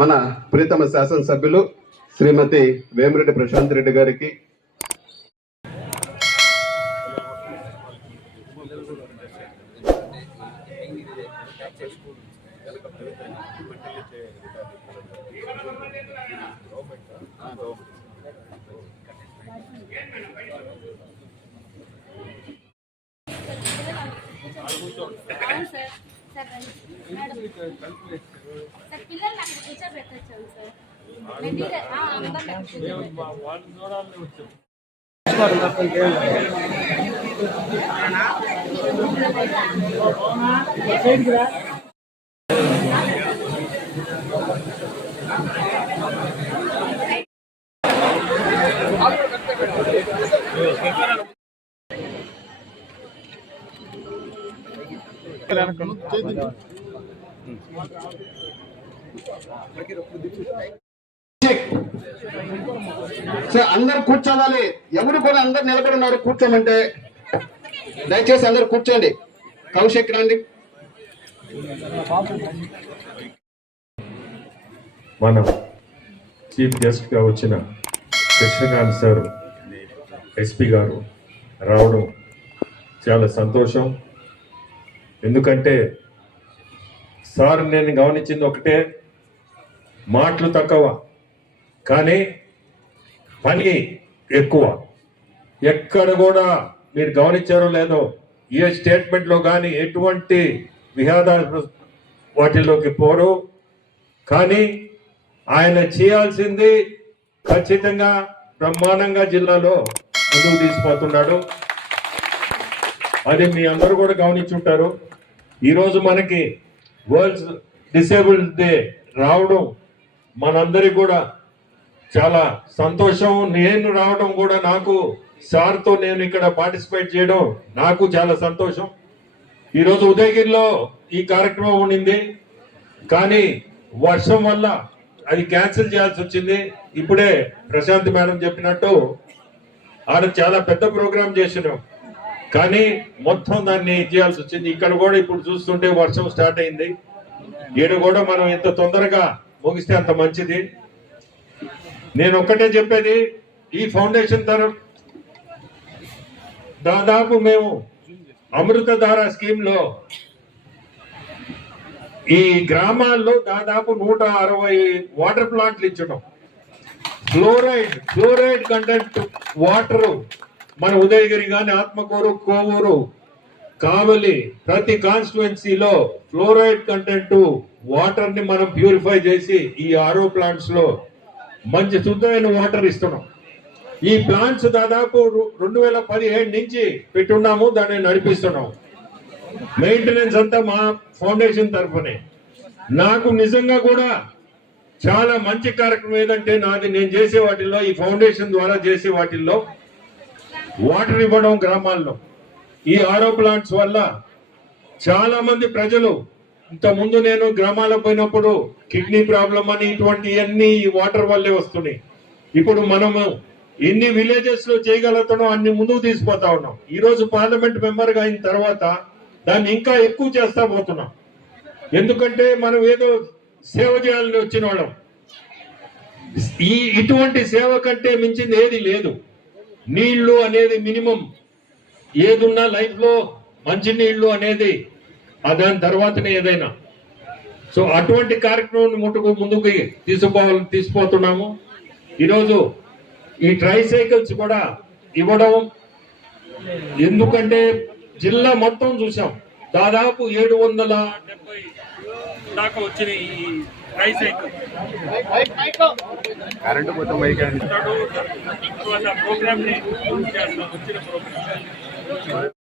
మన ప్రీతమ శాసనసభ్యులు శ్రీమతి వేమిరెడ్డి ప్రశాంత్ రెడ్డి గారికి, అందరు కూర్చోవాలి. ఎవరు కూడా అందరు నిలబడి ఉన్నారు, కూర్చోమంటే దయచేసి అందరు కూర్చోండి. కౌశిక్ రండి. మన చీఫ్ గెస్ట్ గా వచ్చిన కృష్ణకాంత్ సార్ ఎస్పీ గారు రావడం చాలా సంతోషం. ఎందుకంటే సార్ నేను గమనించింది ఒకటే, మాటలు తక్కువ కానీ పని ఎక్కువ. ఎక్కడ కూడా మీరు గమనించారో లేదో, ఏ స్టేట్మెంట్లో కానీ ఎటువంటి వివాదాలు వాటిల్లోకి పోరు. కానీ ఆయన చేయాల్సింది ఖచ్చితంగా బ్రహ్మాండంగా జిల్లాలో ముందుకు తీసుకుపోతున్నాడు. అది మీ అందరూ కూడా గమనించుంటారు. ఈరోజు మనకి వరల్డ్ డిసేబుల్డ్ డే రావడం మనందరికి కూడా చాలా సంతోషం. నేను రావడం కూడా, నాకు సార్తో నేను ఇక్కడ పార్టిసిపేట్ చేయడం నాకు చాలా సంతోషం. ఈరోజు ఉదయగిరిలో ఈ కార్యక్రమం ఉండింది, కానీ వర్షం వల్ల అది క్యాన్సిల్ చేయాల్సి వచ్చింది. ఇప్పుడే ప్రశాంత్ మేడం చెప్పినట్టు ఆడ చాలా పెద్ద ప్రోగ్రాం చేసినాం, కానీ మొత్తం దాన్ని చేయాల్సి వచ్చింది. ఇక్కడ కూడా ఇప్పుడు చూస్తుంటే వర్షం స్టార్ట్ అయింది. ఈడ కూడా మనం ఎంత తొందరగా ముగిస్తే అంత మంచిది. నేను ఒక్కటే చెప్పేది, ఈ ఫౌండేషన్ తరఫు దాదాపు మేము అమృతధార స్కీమ్ లో ఈ గ్రామాల్లో దాదాపు 160 వాటర్ ప్లాంట్లు ఇచ్చడం. ఫ్లోరైడ్ కంటెంట్ వాటర్ మన ఉదయగిరి గాని, ఆత్మకూరు, కోవూరు, కావలి ప్రతి కాన్స్టిట్యుయెన్సీలో ఫ్లోరైడ్ కంటెంట్ వాటర్ ని మనం ప్యూరిఫై చేసి ఈ ఆర్ఓ ప్లాంట్స్ లో మంచి శుద్ధమైన వాటర్ ఇస్తున్నాం. ఈ ప్లాంట్స్ దాదాపు 2017 నుంచి పెట్టున్నాము, దాన్ని నడిపిస్తున్నాం. మెయింటెనెన్స్ అంతా మా ఫౌండేషన్ తరఫునే. నాకు నిజంగా కూడా చాలా మంచి కార్యక్రమం ఏదంటే, నేను చేసే వాటిల్లో, ఈ ఫౌండేషన్ ద్వారా చేసే వాటిల్లో వాటర్ ఇవ్వడం గ్రామాల్లో. ఈ ఆర్ఓ ప్లాంట్స్ వల్ల చాలా మంది ప్రజలు, ఇంత ముందు నేను గ్రామాలకు పోయినప్పుడు కిడ్నీ ప్రాబ్లం అని ఇటువంటివన్నీ ఈ వాటర్ వల్లే వస్తున్నాయి. ఇప్పుడు మనము ఎన్ని విలేజెస్ లో చేయగలుగుతున్నాం అన్ని ముందుకు తీసుకుపోతా ఉన్నాం. ఈ రోజు పార్లమెంట్ మెంబర్ గా అయిన తర్వాత దాన్ని ఇంకా ఎక్కువ చేస్తా పోతున్నాం. ఎందుకంటే మనం ఏదో సేవ చేయాలని వచ్చిన వాళ్ళం. ఇటువంటి సేవ కంటే మించింది ఏది లేదు. నీళ్లు అనేది మినిమం ఏదున్నా లైఫ్ లో, మంచి నీళ్లు అనేది దాని తర్వాతనే ఏదైనా. సో అటువంటి కార్యక్రమం ముందుకు తీసుకుపోతున్నాము. ఈరోజు ఈ ట్రైసైకిల్స్ కూడా ఇవ్వడం, ఎందుకంటే జిల్లా మొత్తం చూసాం, దాదాపు 770 దాకా వచ్చిన ఈ ట్రైసైకిల్. కరెంటు ప్రోగ్రామ్ ని వచ్చిన ప్రోగ్రామ్